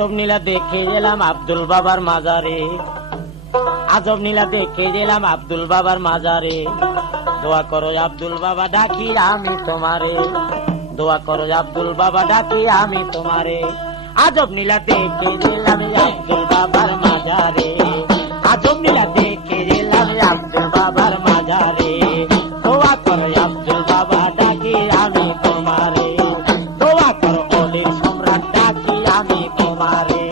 আজব নীলা দেখে গেলাম আব্দুল বাবার মাজারে, আজব নীলা দেখে গেলাম আব্দুল বাবার মাজারে। দোয়া করো আব্দুল বাবা ডাকি আমি তোমারে, দোয়া করো আব্দুল বাবা ডাকি আমি তোমারে। আজব নীলা দেখে গেলাম আব্দুল বাবার মাজারে, আজব নীলা দেখে গেলাম আব্দুল বাবার মাজারে। দোয়া করো আব্দুল বাবা ডাকি আমি তোমারে, দোয়া করো অলির সম্রাট ডাকি আমি তোমারে।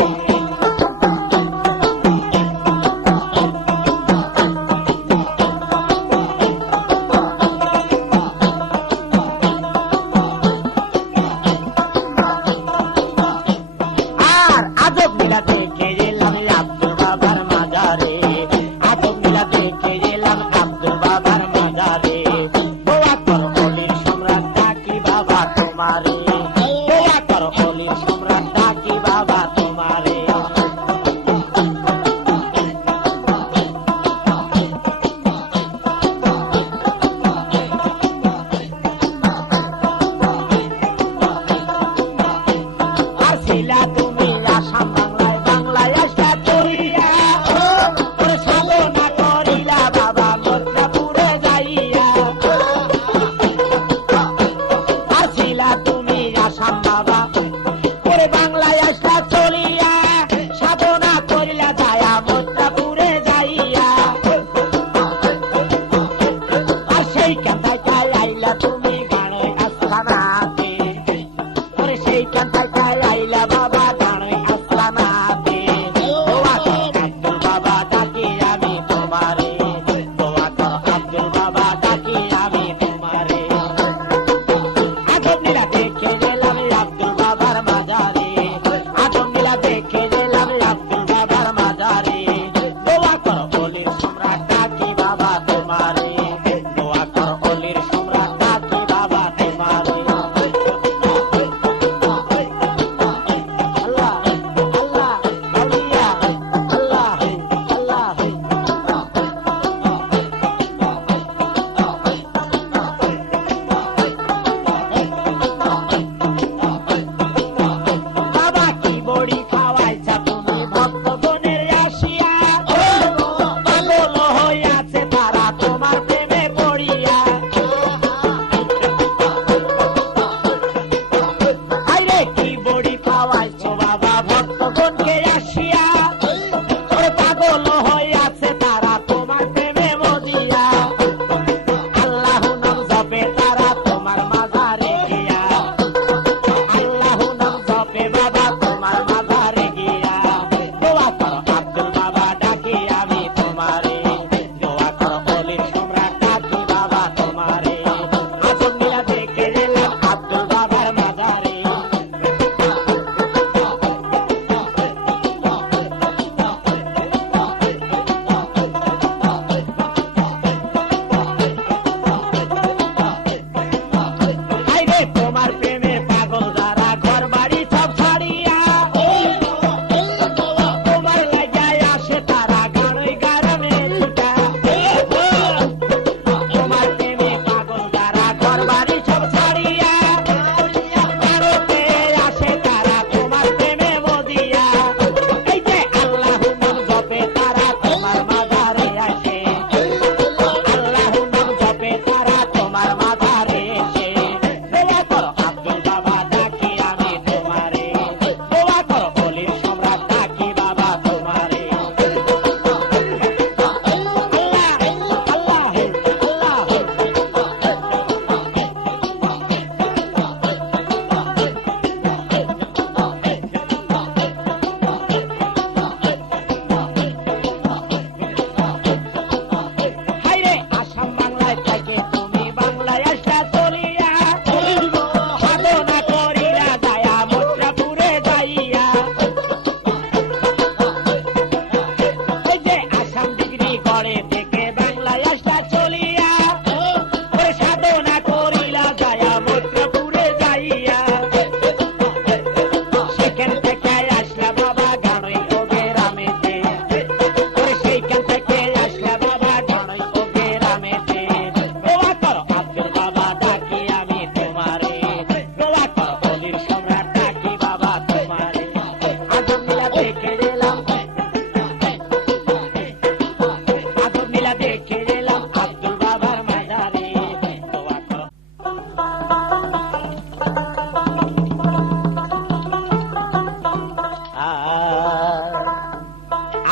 আর আজব নীলা দেখে গেলাম আব্দুল বাবার মাজারে, আজব নীলা দেখে গেলাম আব্দুল বাবার মাজারে। দোয়া করো অলির সম্রাট ডাকি বাবা তোমারে, দোয়া করো অলির সম্রাট ডাকি বাবা তোমারে। আর ছিলা তুমি আসাম বাংলায়, বাংলায় আসা করিয়া ওরে সাধনা করিলা বাবা মথুরাপুরে যাইয়া। আর ছিলা তুমি আসাম বাবা ওরে বাংলায় আসা চলিয়া, সাধনা করিলা যায়া মথুরাপুরে যাইয়া। আর সেই কান্তায় আইলা তুমি গাড়ই আস্থানাতে, ওরে সেই কান্তায় আইলা বাবা গাড়ই আস্থানাতে। দোয়া করো আব্দুল বাবা ডাকি আমি তোমারে, দোয়া করো আব্দুল বাবা ডাকি আমি তোমারে। আজব নীলা দেখে গেলাম আব্দুল বাবার মাজারে, আজব নীলা দেখে গেলাম আব্দুল বাবার মাজারে। দোয়া করো অলির সম্রাট ডাকি বাবা তোমারে, দোয়া করো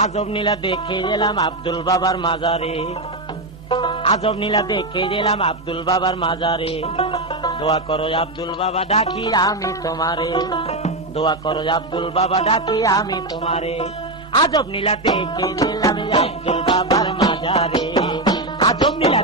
আজব নীলা দেখে গেলাম আব্দুল বাবার মাজারে, আজব নীলা দেখে গেলাম আব্দুল বাবার মাজারে, দোয়া করো আব্দুল বাবা ডাকি আমি তোমারে, দোয়া করো আব্দুল বাবা ডাকি আমি তোমারে। আজব নীলা দেখে গেলাম আব্দুল বাবার মাজারে, আজব নীলা